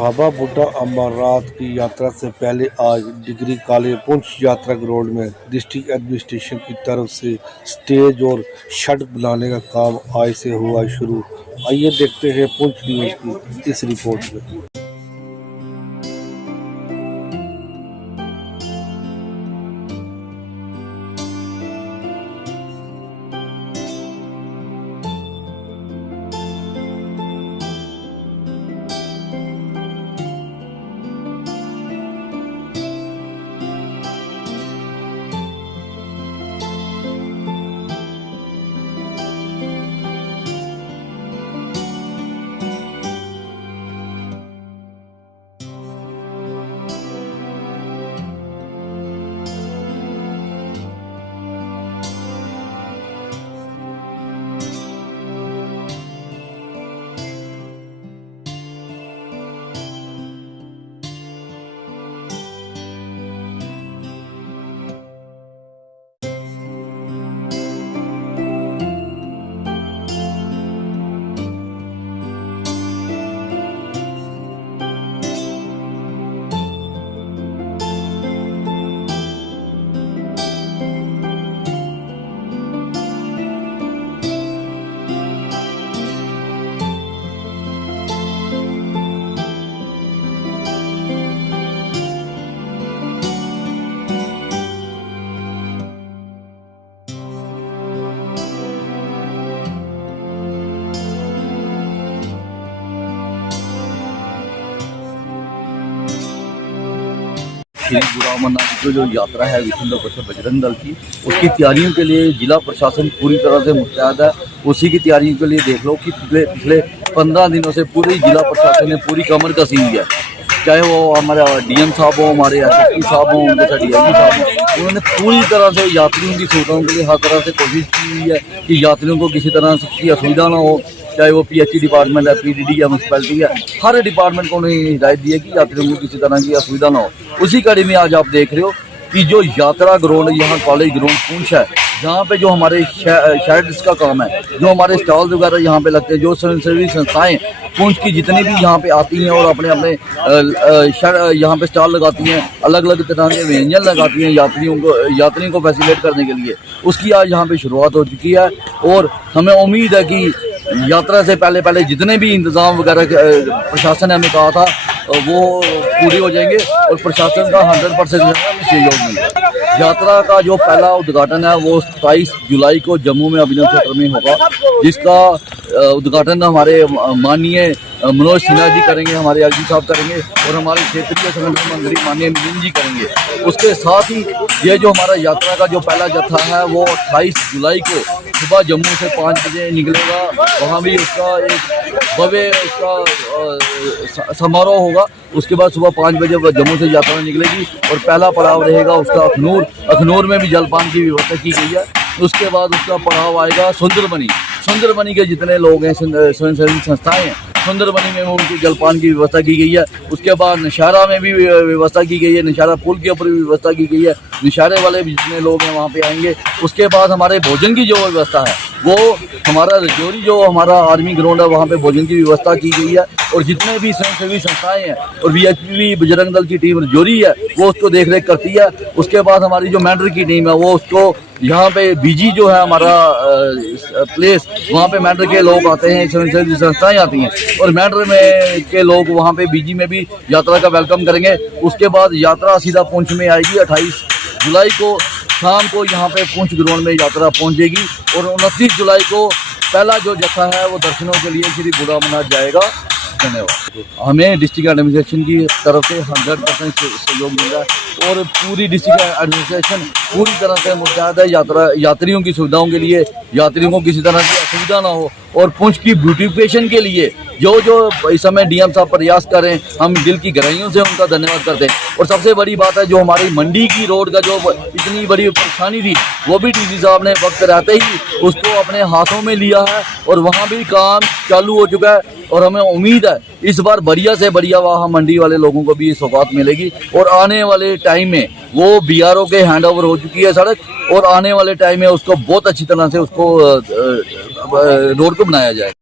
बाबा बुड्ढा अमरनाथ की यात्रा से पहले आज डिग्री कॉलेज पुंछ यात्रा ग्राउंड में डिस्ट्रिक्ट एडमिनिस्ट्रेशन की तरफ से स्टेज और शट बनाने का काम आज से हुआ शुरू। आइए देखते हैं पुंछ न्यूज़ की इस रिपोर्ट में। श्री बुरा अमरनाथ की जो यात्रा है विश्व परिषद बजरंग दल की, उसकी तैयारियों के लिए जिला प्रशासन पूरी तरह से मुस्तैद है। उसी की तैयारियों के लिए देख लो कि पिछले 15 दिनों से पूरी जिला प्रशासन ने पूरी कमर कसी हुई है। चाहे वो हमारे डीएम साहब हो, हमारे एसएसपी साहब हों, उनके साथ डीआईजी साहब हों, उन्होंने पूरी तरह से यात्रियों की सुविधाओं के लिए हर तरह से कोशिश की हुई है कि यात्रियों को किसी तरह की असुविधा ना हो। चाहे वो पीएचई डिपार्टमेंट है, पीडीडी है, म्यूनसिपैलिटी है, हर डिपार्टमेंट को उन्हें हिदायत दी है कि यात्रियों को किसी तरह की असुविधा ना हो। उसी कड़ी में आज आप देख रहे हो कि जो यात्रा ग्राउंड यहाँ कॉलेज ग्राउंड पुंछ है, जहाँ पे जो हमारे शेड्स का काम है, जो हमारे स्टॉल्स वगैरह यहाँ पे लगते हैं, जो स्वयंसेवी संस्थाएं पुंछ की जितनी भी यहाँ पे आती हैं और अपने अपने यहाँ पे स्टॉल लगाती हैं, अलग अलग तरह के व्यंजन लगाती हैं यात्रियों को फैसिलिटेट करने के लिए, उसकी आज यहाँ पे शुरुआत हो चुकी है। और हमें उम्मीद है कि यात्रा से पहले जितने भी इंतज़ाम वगैरह प्रशासन ने हमें कहा था वो पूरे हो जाएंगे और प्रशासन का 100% सहयोग मिलेगा। यात्रा का जो पहला उद्घाटन है वो 27 जुलाई को जम्मू में अभिनव क्षेत्र में होगा, जिसका उद्घाटन हमारे माननीय मनोज सिन्हा जी करेंगे, हमारे एलजी साहब करेंगे और हमारे क्षेत्रीय संगठन मंत्री माननीय मिलिंद जी करेंगे। उसके साथ ही ये जो हमारा यात्रा का जो पहला जत्था है वो 28 जुलाई को सुबह जम्मू से 5 बजे निकलेगा। वहाँ भी उसका एक भव्य उसका समारोह होगा। उसके बाद सुबह 5 बजे जम्मू से यात्रा निकलेगी और पहला पड़ाव रहेगा उसका अखनूर में भी जलपान की व्यवस्था की गई है। उसके बाद उसका पड़ाव आएगा सुंदरबनी के जितने लोग हैं, स्वयंसेवी संस्थाएं हैं, सुंदरबनी में उनकी जलपान की व्यवस्था की गई है। उसके बाद नशारा में भी व्यवस्था की गई है, नशारा पुल के ऊपर भी व्यवस्था की गई है, नशारे वाले भी जितने लोग हैं वहाँ पे आएंगे। उसके बाद हमारे भोजन की जो व्यवस्था है वो हमारा रजौरी जो हमारा आर्मी ग्राउंड है वहाँ पे भोजन की व्यवस्था की गई है और जितने भी स्वयंसेवी संस्थाएं हैं और वीएचपी बजरंग दल की टीम रजौरी है वो उसको देख रेख करती है। उसके बाद हमारी जो मेंढर की टीम है वो उसको यहाँ पे बीजी जो है हमारा प्लेस, वहाँ पे मेंढर के लोग आते हैं, स्वयंसेवी संस्थाएं आती हैं और मेंढर में के लोग वहाँ पे बीजी में भी यात्रा का वेलकम करेंगे। उसके बाद यात्रा सीधा पुंछ में आएगी। 28 जुलाई को शाम को यहाँ पे पुंछ ग्राउंड में यात्रा पहुँचेगी और 29 जुलाई को पहला जो जत्था है वो दर्शनों के लिए श्री बुरा अमरनाथ जाएगा। धन्यवाद। हमें डिस्ट्रिक्ट एडमिनिस्ट्रेशन की तरफ से 100% सहयोग मिल रहा है और पूरी डिस्ट्रिक्ट एडमिनिस्ट्रेशन पूरी तरह से मुस्तैद है यात्रियों की सुविधाओं के लिए, यात्रियों को किसी तरह की असुविधा ना हो और पुंछ की ब्यूटिफिकेशन के लिए जो इस समय डीएम साहब प्रयास कर रहे हैं, हम दिल की गहराइयों से उनका धन्यवाद करते हैं। और सबसे बड़ी बात है जो हमारी मंडी की रोड का जो इतनी बड़ी परेशानी थी वो भी डीसी साहब ने वक्त रहते ही उसको अपने हाथों में लिया है और वहाँ भी काम चालू हो चुका है और हमें उम्मीद है इस बार बढ़िया से बढ़िया वहाँ मंडी वाले लोगों को भी सौगात मिलेगी और आने वाले टाइम में वो बीआरओ के हैंड ओवर हो चुकी है सड़क और आने वाले टाइम में उसको बहुत अच्छी तरह से उसको रोड को बनाया जाए।